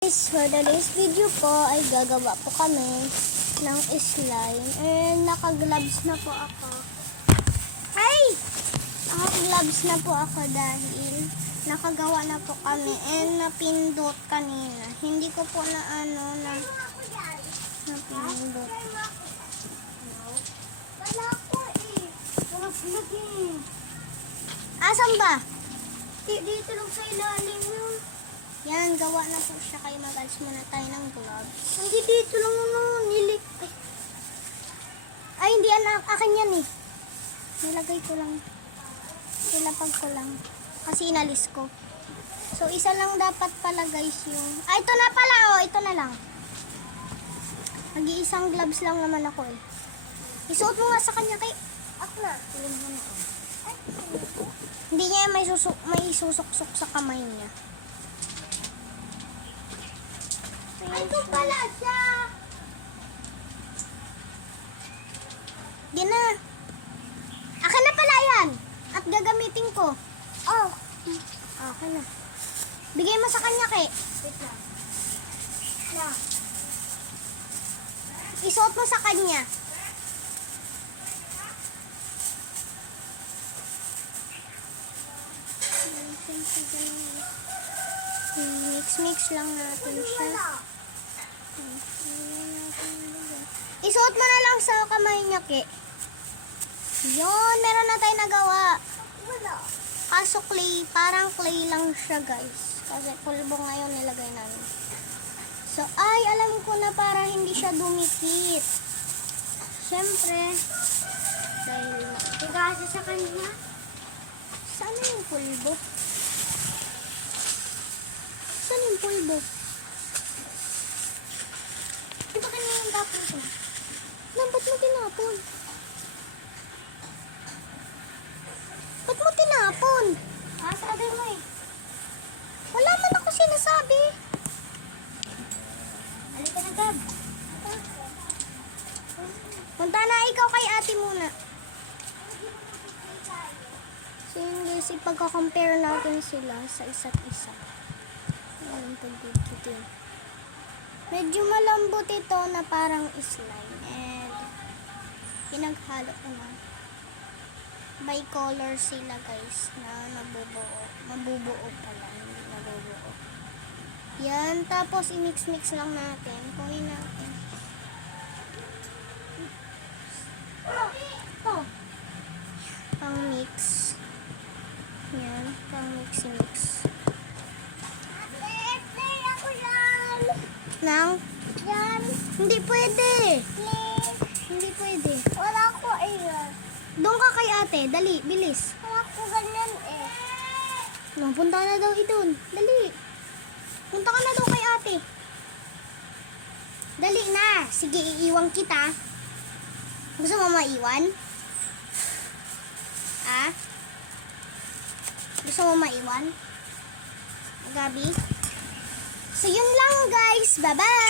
For today's video po ay gagawa po kami ng slime and naka-gloves na po ako. Naka-gloves na po ako dahil nakagawa na po kami and napindot kanina. Hindi ko po napindot. Wala ko eh. Asan ba? Dito lang sa ilalim yun. Yan, gawa na po siya kay mag-alis muna tayo ng gloves. Hindi dito lang nilik. Ay, hindi akin yan eh. Nilagay ko lang. Nilapag ko lang. Kasi inalis ko. So, isa lang dapat pala guys yung... Ay, ito na pala oh. Ito na lang. Nag-iisang gloves lang naman ako eh. Isuot mo nga sa kanya kay... Ako na. Tulong mo na. Hindi niya may susok-sok sa kamay niya. Ay, ito pala siya. Di na. Akin na pala yan. At gagamitin ko. Oh. Akin na. Bigay mo sa kanya kay. Wait lang. Na. Isuot mo sa kanya. Mix lang natin siya. Isuot mo na lang sa kamay niya, Ki. Yun, meron na tayo nagawa. Wala. Kaso clay, parang clay lang siya, guys. Kasi pulbo ngayon nilagay namin. So, ay, alam ko na para hindi siya dumikit. Siyempre, dahil Igasa sa kanya. saan na yung pulbo? Saan yung pulbo? Di ba kanina yung tapon ko? Ba't mo tinapon? Ba't mo tinapon? Sabi mo eh. Wala man ako sinasabi. Halika na, Gab. Punta na ikaw kay ate muna. So yun guys, ipagka-compare natin sila sa isa't isa. Ayan, pag-dito. Medyo malambot ito na parang slime. And pinaghalo ko na. Bicolor sila guys na nabubuo. Mabubuo pala, hindi nabubuo. Yan, tapos i-mix-mix lang natin. Kunin natin. Ito. Pang mix. Yan, pang mix-mix. Ako yan. Nang? Yan. Hindi pwede. Please. Hindi pwede. Wala ko ayan. Doon ka kay ate. Dali, bilis. Wala ko ganyan eh. No, punta na daw ito. Dali. Punta ka na daw kay ate. Dali na. Sige, iiwan kita. Gusto mo maiwan? Ah? Gusto mo maiwan? Gabi? So, yun lang guys. Bye-bye!